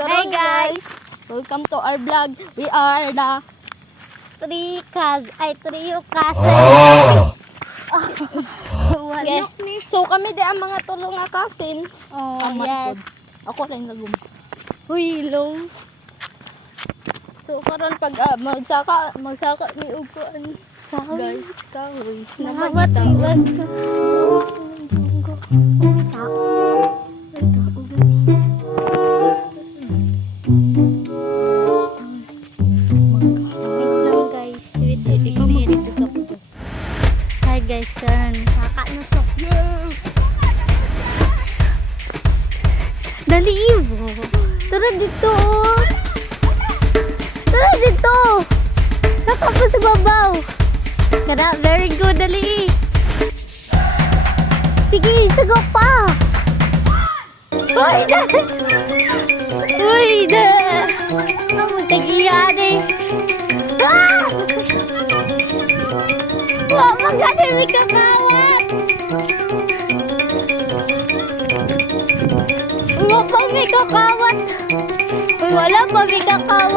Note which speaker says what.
Speaker 1: Karon guys, welcome to our vlog. We are the
Speaker 2: Three kas, ay trio kasi.
Speaker 1: Okay. So kami di ang mga tulong nga cousins.
Speaker 2: Oh,
Speaker 1: Amat
Speaker 2: yes.
Speaker 1: pod. Ako rin nagum. Huy, long. So karon pag ah, magsaka magsaka ni upuan. Guys, kahoy.
Speaker 2: Nakabatiwan ka. Guys, turn. Kakanusok. Dali mo. Tara dito. Tara dito. Saka pa sa babaw. Kada, very good. Dali. Sige, sagok pa. Uy, da. Magkano may kakawat? Wala pa may kakawat. Wala pa may kakawat?